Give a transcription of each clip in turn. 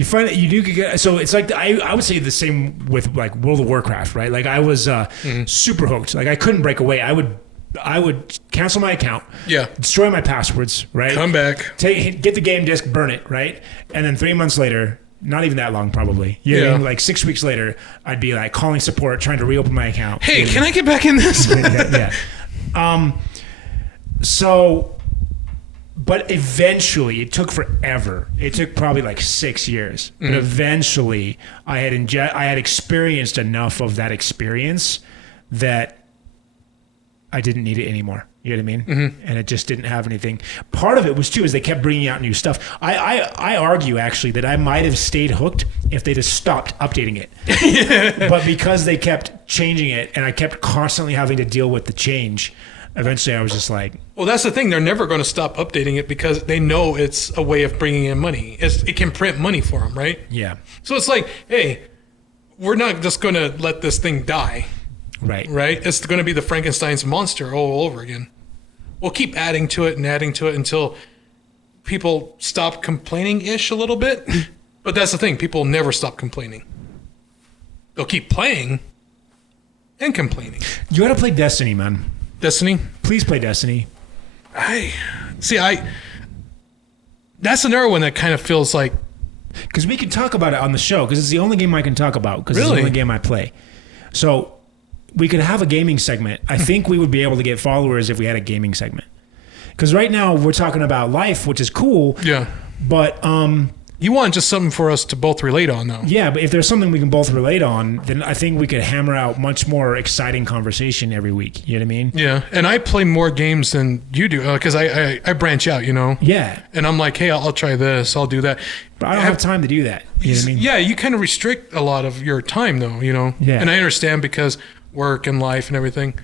You find it, you do get, so it's like, I would say the same with like World of Warcraft, right? Like I was super hooked. Like I couldn't break away. I would cancel my account, destroy my passwords, right? Come back, get the game disc, burn it, right? And then 3 months later, not even that long probably, you know what I mean? Like 6 weeks later, I'd be like calling support, trying to reopen my account. Hey, can I get back in this? So, but eventually, it took forever. It took probably like 6 years. But eventually, I had experienced enough of that experience that I didn't need it anymore. You know what I mean? Mm-hmm. And it just didn't have anything. Part of it was too is they kept bringing out new stuff. I argue actually that I might have stayed hooked if they just stopped updating it. But because they kept changing it, and I kept constantly having to deal with the change. Eventually, I was just like... Well, that's the thing. They're never going to stop updating it because they know it's a way of bringing in money. It can print money for them, right? Yeah. So it's like, hey, we're not just going to let this thing die. Right. Right? It's going to be the Frankenstein's monster all over again. We'll keep adding to it until people stop complaining-ish a little bit. But that's the thing. People never stop complaining. They'll keep playing and complaining. You got to play Destiny, man. Destiny? Please play Destiny. That's another one that kind of feels like... Because we can talk about it on the show, because it's the only game I can talk about, because it's the only game I play. So we could have a gaming segment. I think we would be able to get followers if we had a gaming segment. Because right now we're talking about life, which is cool. Yeah. But... You want just something for us to both relate on, though. Yeah, but if there's something we can both relate on, then I think we could hammer out much more exciting conversation every week. You know what I mean? Yeah, and I play more games than you do because I branch out, you know? Yeah. And I'm like, hey, I'll try this, I'll do that. But I don't have time to do that. You know what I mean? Yeah, you kind of restrict a lot of your time, though, you know? Yeah. And I understand because work and life and everything.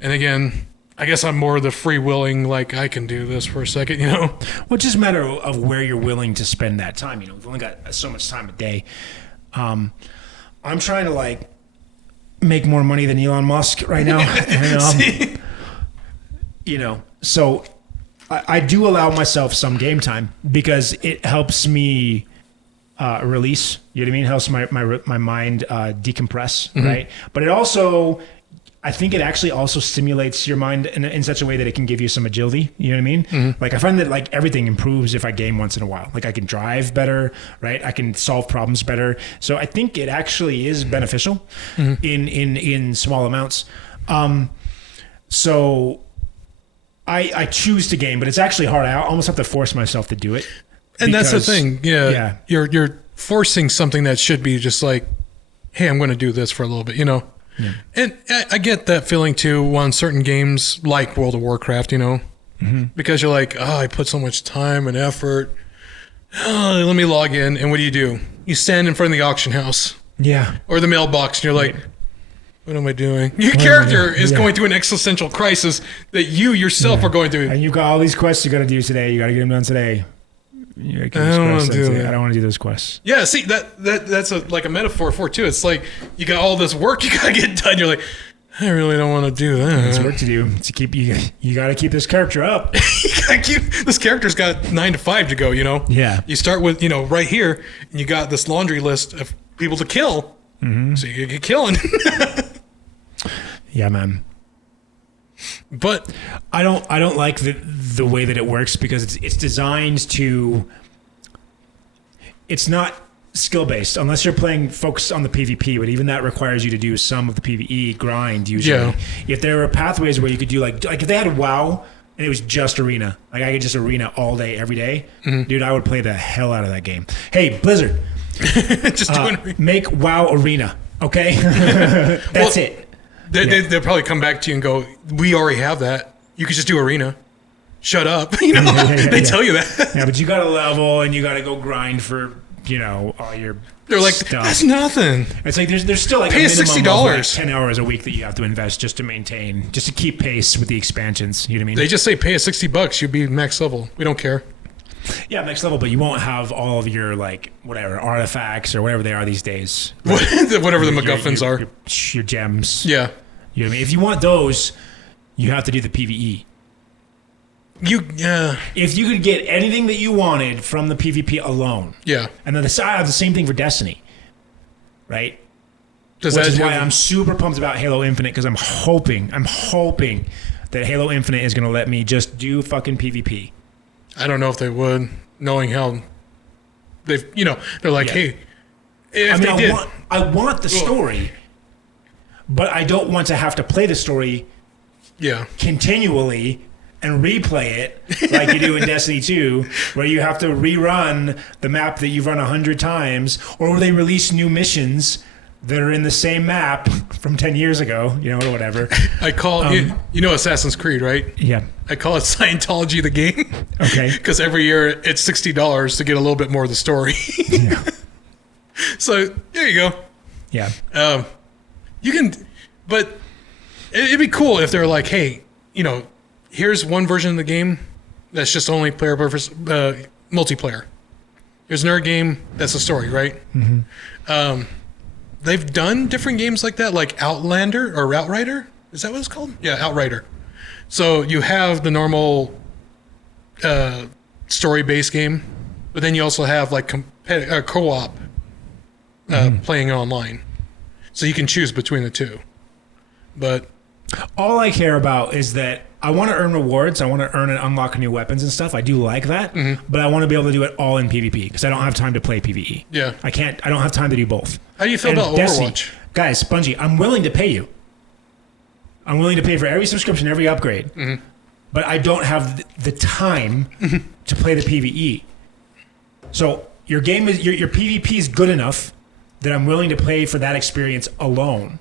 And again... I guess I'm more the free-willing, like, I can do this for a second, you know? Well, it's just a matter of where you're willing to spend that time. You know, we've only got so much time a day. I'm trying to, like, make more money than Elon Musk right now. And, you know, so I do allow myself some game time because it helps me release. You know what I mean? It helps my mind decompress, right? But it also... I think it actually also stimulates your mind in such a way that it can give you some agility. You know what I mean? Mm-hmm. Like I find that like everything improves if I game once in a while. Like I can drive better, right? I can solve problems better. So I think it actually is beneficial in small amounts. So I choose to game, but it's actually hard. I almost have to force myself to do it. And that's the thing. Yeah. You're forcing something that should be just like, hey, I'm going to do this for a little bit, you know? Yeah. And I get that feeling too on certain games like World of Warcraft, you know, because you're like, oh, I put so much time and effort. Oh, let me log in. And what do? You stand in front of the auction house. Yeah. Or the mailbox and you're like, what am I doing? Your character is going through an existential crisis that you yourself are going through. And you've got all these quests you got to do today. You got to get them done today. I don't want to do it. I don't want to do those quests. Yeah, see that's like a metaphor for it too. It's like you got all this work you gotta get done. You're like, I really don't want to do that. There's work to do to keep you. You got to keep this character up. You gotta keep this character's got 9 to 5 to go. You know. Yeah. You start with right here, and you got this laundry list of people to kill. So you get killing. Yeah, man. But I don't like the way that it works because it's designed to. It's not skill based unless you're playing focused on the PvP, but even that requires you to do some of the PvE grind usually. Yeah. If there were pathways where you could do like if they had WoW and it was just arena, like I could just arena all day every day, dude, I would play the hell out of that game. Hey, Blizzard, just make WoW arena, okay? That's it. They'll probably come back to you and go, we already have that. You could just do arena. Shut up. You know, they tell you that. Yeah, but you got to level and you got to go grind for, all your They're like, stuff. That's nothing. It's like there's still like pay a minimum $60. of like 10 hours a week that you have to invest just to maintain, just to keep pace with the expansions. You know what I mean? They just say pay us $60, you'll be max level. We don't care. Yeah, next level, but you won't have all of your like whatever artifacts or whatever they are these days. Whatever the MacGuffins are. Your gems. Yeah. You know what I mean? If you want those, you have to do the PvE. If you could get anything that you wanted from the PvP alone, and then I have the same thing for Destiny, right? Which is why I'm super pumped about Halo Infinite, because I'm hoping that Halo Infinite is going to let me just do fucking PvP. I don't know if they would, knowing how they've, they're like, hey, I want the story, but I don't want to have to play the story continually and replay it like you do in Destiny 2, where you have to rerun the map that you've run 100 times, or where they release new missions that are in the same map from 10 years ago, or whatever. I call it, Assassin's Creed, right? Yeah. I call it Scientology the game. Okay. Because every year it's $60 to get a little bit more of the story. Yeah. So there you go. Yeah. You can, but it'd be cool if they're like, hey, here's one version of the game that's just only player versus multiplayer. Here's another game that's a story, right? Mm-hmm. They've done different games like that, like Outlander or Outrider. Is that what it's called? Yeah, Outrider. So you have the normal story-based game, but then you also have like co-op playing online. So you can choose between the two. But all I care about is that I want to earn rewards. I want to earn and unlock new weapons and stuff. I do like that, but I want to be able to do it all in PvP because I don't have time to play PvE. Yeah, I don't have time to do both. How do you feel about Destiny, Overwatch? Guys, Bungie, I'm willing to pay you. I'm willing to pay for every subscription, every upgrade, but I don't have the time to play the PvE. So your game is your PvP is good enough that I'm willing to pay for that experience alone,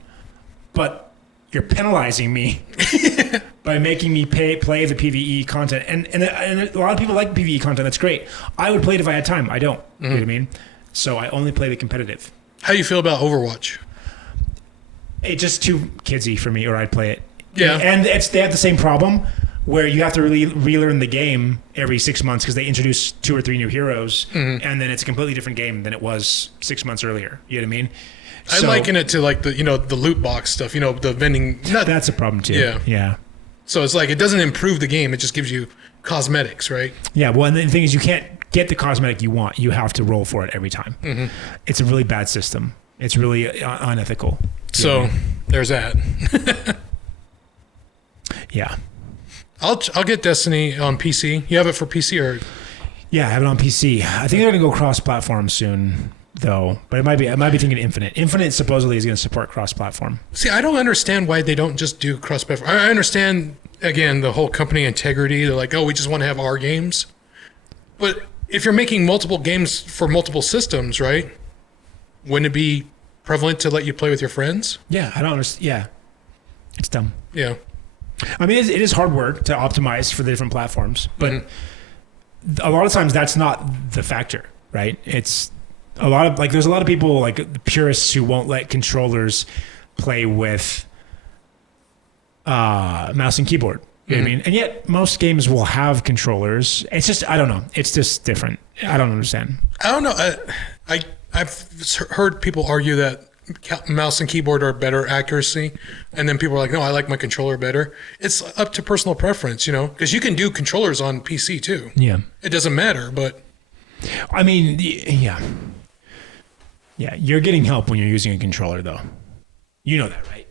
but you're penalizing me by making me play the PvE content. And a lot of people like PvE content. That's great. I would play it if I had time. I don't. You know what I mean? So I only play the competitive. How do you feel about Overwatch? It's just too kidsy for me, or I'd play it. Yeah. And they have the same problem where you have to really relearn the game every 6 months because they introduce 2 or 3 new heroes, and then it's a completely different game than it was 6 months earlier. You know what I mean? I liken it to like the the loot box stuff, the vending. That's a problem too. Yeah. So it's like it doesn't improve the game; it just gives you cosmetics, right? Yeah. Well, and the thing is, you can't get the cosmetic you want. You have to roll for it every time. It's a really bad system. It's really unethical. So there's that. Yeah. I'll get Destiny on PC. You have it for PC or? Yeah, I have it on PC. I think they're gonna go cross-platform soon, though. But I might be thinking Infinite. Infinite supposedly is going to support cross-platform. See, I don't understand why they don't just do cross-platform. I understand, again, the whole company integrity. They're like, oh, we just want to have our games. But if you're making multiple games for multiple systems, right, wouldn't it be prevalent to let you play with your friends? Yeah, I don't understand. Yeah, it's dumb. Yeah. I mean, it is hard work to optimize for the different platforms. But a lot of times that's not the factor, right? It's a lot of there's a lot of people like the purists who won't let controllers play with mouse and keyboard. You know what I mean? And yet most games will have controllers. It's just, I don't know. It's just different. I don't understand. I don't know. I've heard people argue that mouse and keyboard are better accuracy. And then people are like, no, I like my controller better. It's up to personal preference, because you can do controllers on PC too. Yeah. It doesn't matter, but. I mean, yeah. Yeah, you're getting help when you're using a controller, though. You know that, right?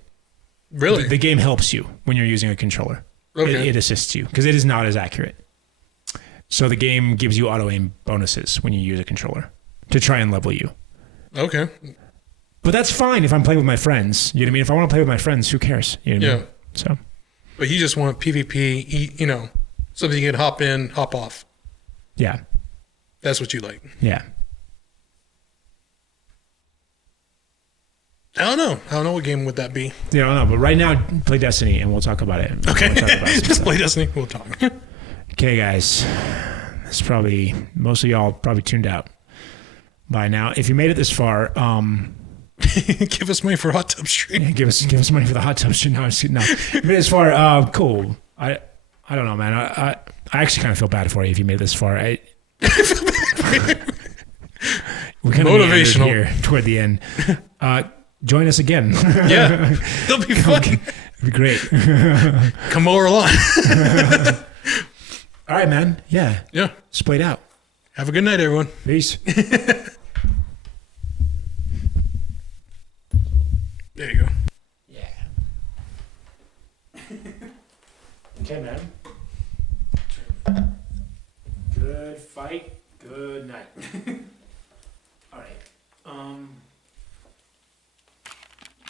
Really? The game helps you when you're using a controller. Okay. It assists you because it is not as accurate. So the game gives you auto-aim bonuses when you use a controller to try and level you. Okay. But that's fine if I'm playing with my friends. You know what I mean? If I want to play with my friends, who cares? You know what I mean? So. But you just want PvP, something you can hop in, hop off. Yeah. That's what you like. Yeah. I don't know what game would that be. Yeah, I don't know. But right now, play Destiny, and we'll talk about it. Okay. Just play Destiny. We'll talk. Okay, guys. It's probably, most of y'all probably tuned out by now. If you made it this far, give us money for Hot Tub Stream. Yeah, give us money for the Hot Tub Stream. No, if you made it this far, cool. I don't know, man. I actually kind of feel bad for you if you made it this far. We kind of motivational here toward the end. Join us again. Yeah, it'll be fun. It'll be great. Come over along. All right, man. Yeah. Yeah. Splayed out. Have a good night, everyone. Peace. There you go. Yeah. Okay, man. Good fight. Good night.